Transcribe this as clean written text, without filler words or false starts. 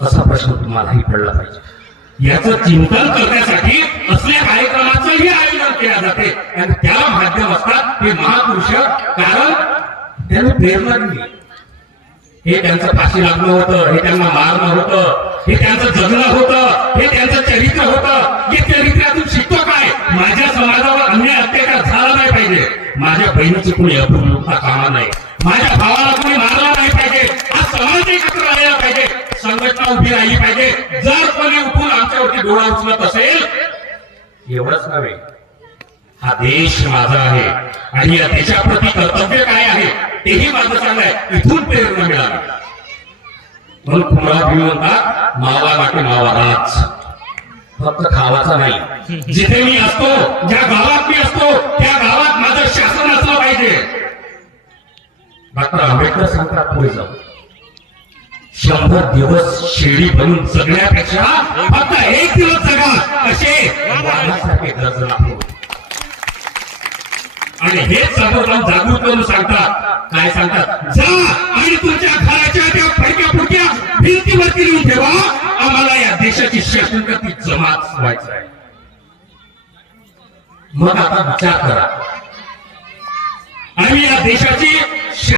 असा प्रश्न तुम्हालाही पडला पाहिजे। याचं चिंतन करण्यासाठी असल्या कार्यक्रमाचंही आयोजन केले जाते आणि त्याला माध्यम असतात हे महापुरुष, कारण त्यांनी प्रेरणा दिली। हे त्यांचं फाशी लागणं होतं, हे त्यांना मारणं होतं, हे त्यांचं जगणं होतं, हे त्यांचं चरित्र होतं। हे चरित्रातून शिकतो काय? माझ्या समाजावर अन्याय अत्याचार झाला नाही पाहिजे, माझ्या बहिणीची कुणी अपहरण कामा नाही, माझ्या भावाला कुणी मारला नाही पाहिजे, हा समाज एकत्र राहिला पाहिजे, संघटना उभी राहिली पाहिजे। जर कोणी उठून आमच्यावरती डोळा उचलत असेल, एवढंच नव्हे, हा देश माझा आहे आणि या देशाप्रती कर्तव्य काय आहे तेही माझं सांगाय, इथून प्रेरणा मिळाली। म्हणून खुमराव भीम म्हणतात, मावा वाटे मावा राज, फक्त खावाचा नाही। जिथे मी असतो, ज्या गावात मी असतो, त्या गावात माझं शासन असलं पाहिजे। डॉक्टर आंबेडकर सांगतात पुढे जाऊ, 100 दिवस शेळी बनून जगण्यापेक्षा फक्त 1 दिवस जगा, असे वाघासारखे गरज नको। आणि हेच समोर जाऊन जागृत करून सांगतात, काय सांगतात, जा आणि तुमच्या घराच्या त्या फडक्या फुटक्या भिंतीवरती लिहून ठेवा, आम्हाला या देशाची शासनकर्ती जमात व्हायचं आहे। मग आता विचार करा, आम्ही या देशाची